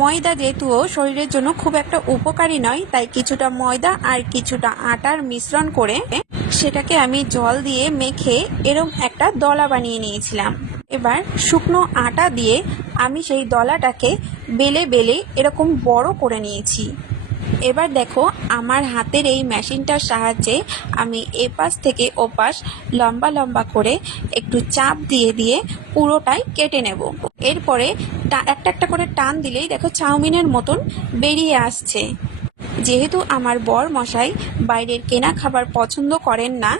ময়দা যেহেতুও শরীরের জন্য খুব একটা উপকারী নয়, তাই কিছুটা ময়দা আর কিছুটা আটার মিশ্রণ করে সেটাকে আমি জল দিয়ে মেখে এরকম একটা দলা বানিয়ে নিয়েছিলাম। এবার শুকনো আটা দিয়ে আমি সেই দলাটাকে বেলে বেলে এরকম বড় করে নিয়েছি। এবার দেখো, আমার হাতের এই মেশিনটার সাহায্যে আমি এপাশ থেকে ওপাশ লম্বা লম্বা করে একটু চাপ দিয়ে দিয়ে পুরোটাই কেটে নেব। এরপরে একটা একটা করে টান দিলেই দেখো চাউমিনের মতন বেরিয়ে আসছে। যেহেতু আমার বর মশাই বাইরের কেনা খাবার পছন্দ করেন না,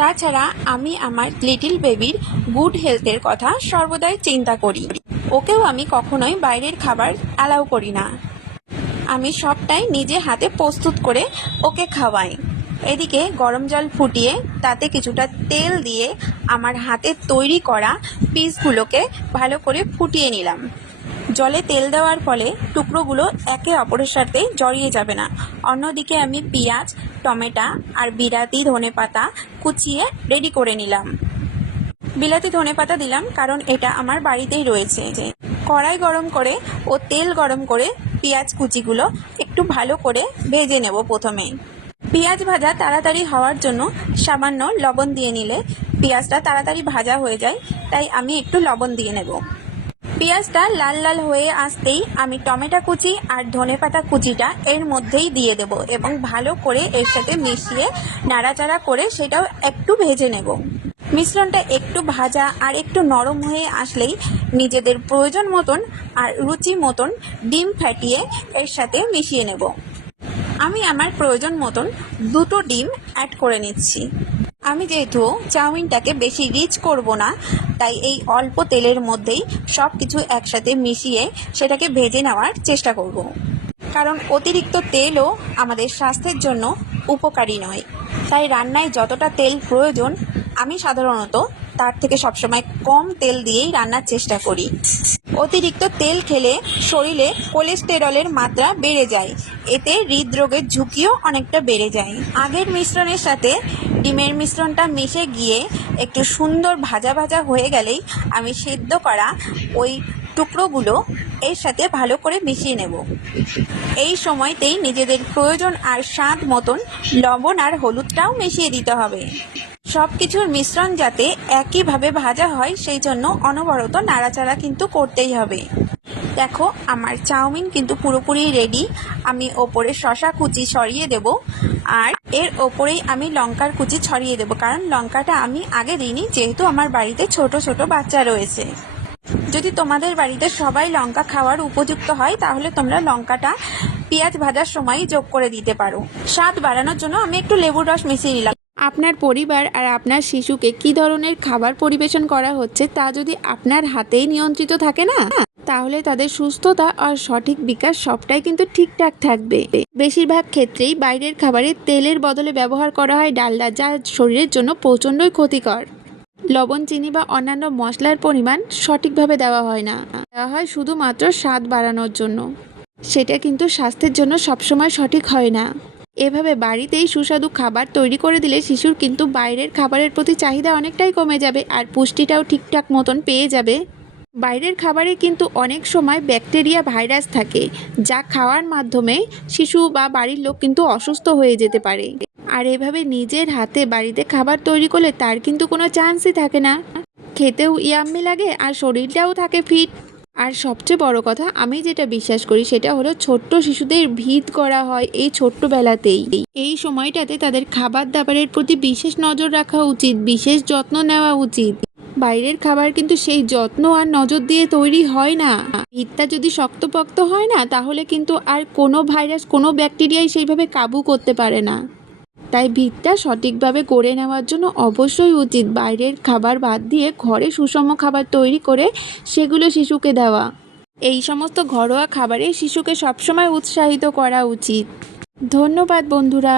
তাছাড়া আমি আমার লিটল বেবির গুড হেলথের কথা সর্বদাই চিন্তা করি। ওকেও আমি কখনোই বাইরের খাবার অ্যালাউ করি না। আমি সবটাই নিজে হাতে প্রস্তুত করে ওকে খাওয়াই। এদিকে গরম জল ফুটিয়ে তাতে কিছুটা তেল দিয়ে আমার হাতে তৈরি করা পিসগুলোকে ভালো করে ফুটিয়ে নিলাম। জলে তেল দেওয়ার ফলে টুকরোগুলো একে অপরের সাথে জড়িয়ে যাবে না। অন্যদিকে আমি পেঁয়াজ, টমেটো আর বিলাতি ধনেপাতা কুচিয়ে রেডি করে নিলাম। বিলাতি ধনেপাতা দিলাম কারণ এটা আমার বাড়িতেই রয়েছে। কড়াই গরম করে ও তেল গরম করে পেঁয়াজ কুচিগুলো একটু ভালো করে ভেজে নেব। প্রথমে পেঁয়াজ ভাজা তাড়াতাড়ি হওয়ার জন্য সামান্য লবণ দিয়ে নিলে পেঁয়াজটা তাড়াতাড়ি ভাজা হয়ে যায়, তাই আমি একটু লবণ দিয়ে নেব। পেঁয়াজটা লাল লাল হয়ে আসতেই আমি টমেটো কুচি আর ধনেপাতা কুচিটা এর মধ্যেই দিয়ে দেব এবং ভালো করে এর সাথে মিশিয়ে নাড়াচাড়া করে সেটাও একটু ভেজে নেব। মিশ্রণটা একটু ভাজা আর একটু নরম হয়ে আসলেই নিজেদের প্রয়োজন মতন আর রুচি মতন ডিম ফাটিয়ে এর সাথে মিশিয়ে নেব। আমি আমার প্রয়োজন মতন 2টো ডিম অ্যাড করে নিচ্ছি। আমি যেহেতু চাউমিনটাকে বেশি রিচ করব না, তাই এই অল্প তেলের মধ্যেই সব কিছু একসাথে মিশিয়ে সেটাকে ভেজে নেওয়ার চেষ্টা করব। কারণ অতিরিক্ত তেলও আমাদের স্বাস্থ্যের জন্য উপকারী নয়। তাই রান্নায় যতটা তেল প্রয়োজন আমি সাধারণত তার থেকে সবসময় কম তেল দিয়েই রান্নার চেষ্টা করি। অতিরিক্ত তেল খেলে শরীরে কোলেস্টেরলের মাত্রা বেড়ে যায়, এতে হৃদরোগের ঝুঁকিও অনেকটা বেড়ে যায়। আগের মিশ্রণের সাথে ডিমের মিশ্রণটা মিশে গিয়ে একটু সুন্দর ভাজা ভাজা হয়ে গেলেই আমি সেদ্ধ করা ওই টুকরোগুলো এর সাথে ভালো করে মিশিয়ে নেব। এই সময়তেই নিজেদের প্রয়োজন আর স্বাদ মতন লবণ আর হলুদটাও মিশিয়ে দিতে হবে। সব কিছুর মিশ্রণ যাতে একইভাবে ভাজা হয় সেই জন্য অনবরত নাড়াচাড়া কিন্তু করতেই হবে। দেখো, আমার চাউমিন কিন্তু পুরোপুরি রেডি। আমি ওপরে শসা কুচি ছড়িয়ে দেব আর এর ওপরেই আমি লঙ্কার কুচি ছড়িয়ে দেব, কারণ লঙ্কাটা আমি আগে দিইনি, যেহেতু আমার বাড়িতে ছোট ছোট বাচ্চা রয়েছে। যদি তোমাদের বাড়িতে সবাই লঙ্কা খাওয়ার উপযুক্ত হয় তাহলে তোমরা লঙ্কাটা পেঁয়াজ ভাজার সময় যোগ করে দিতে পারো। স্বাদ বাড়ানোর জন্য আমি একটু লেবুর রস মিশিয়ে নিলাম। আপনার পরিবার আর আপনার শিশুকে কী ধরনের খাবার পরিবেশন করা হচ্ছে তা যদি আপনার হাতেই নিয়ন্ত্রিত থাকে না, তাহলে তাদের সুস্থতা আর সঠিক বিকাশ সবটাই কিন্তু ঠিকঠাক থাকবে। বেশিরভাগ ক্ষেত্রেই বাইরের খাবারে তেলের বদলে ব্যবহার করা হয় ডালডা, যা শরীরের জন্য প্রচণ্ডই ক্ষতিকর। লবণ, চিনি বা অন্যান্য মশলার পরিমাণ সঠিকভাবে দেওয়া হয় না, দেওয়া হয় শুধুমাত্র স্বাদ বাড়ানোর জন্য। সেটা কিন্তু স্বাস্থ্যের জন্য সবসময় সঠিক হয় না। এভাবে বাড়িতেই সুস্বাদু খাবার তৈরি করে দিলে শিশুর কিন্তু বাইরের খাবারের প্রতি চাহিদা অনেকটাই কমে যাবে আর পুষ্টিটাও ঠিকঠাক মতন পেয়ে যাবে। বাইরের খাবারে কিন্তু অনেক সময় ব্যাকটেরিয়া, ভাইরাস থাকে, যা খাওয়ার মাধ্যমে শিশু বা বাড়ির লোক কিন্তু অসুস্থ হয়ে যেতে পারে। আর এভাবে নিজের হাতে বাড়িতে খাবার তৈরি করলে তার কিন্তু কোনো চান্সই থাকে না। খেতেও ইয়াম্মি লাগে আর শরীরটাও থাকে ফিট। আর সবচেয়ে বড় কথা, আমি যেটা বিশ্বাস করি সেটা হলো ছোট্ট শিশুদের ভিত করা হয় এই ছোট্টবেলাতেই। এই সময়টাতে তাদের খাবার দাবারের প্রতি বিশেষ নজর রাখা উচিত, বিশেষ যত্ন নেওয়া উচিত। বাইরের খাবার কিন্তু সেই যত্ন আর নজর দিয়ে তৈরি হয় না। ভিতটা যদি শক্তপোক্ত হয় না, তাহলে কিন্তু আর কোনো ভাইরাস, কোনো ব্যাকটেরিয়াই সেইভাবে কাবু করতে পারে না। তাই ভিতটা সঠিকভাবে গড়ে নেওয়ার জন্য অবশ্যই উচিত বাইরের খাবার বাদ দিয়ে ঘরে সুষম খাবার তৈরি করে সেগুলো শিশুকে দেওয়া। এই সমস্ত ঘরোয়া খাবারে শিশুকে সবসময় উৎসাহিত করা উচিত। ধন্যবাদ বন্ধুরা।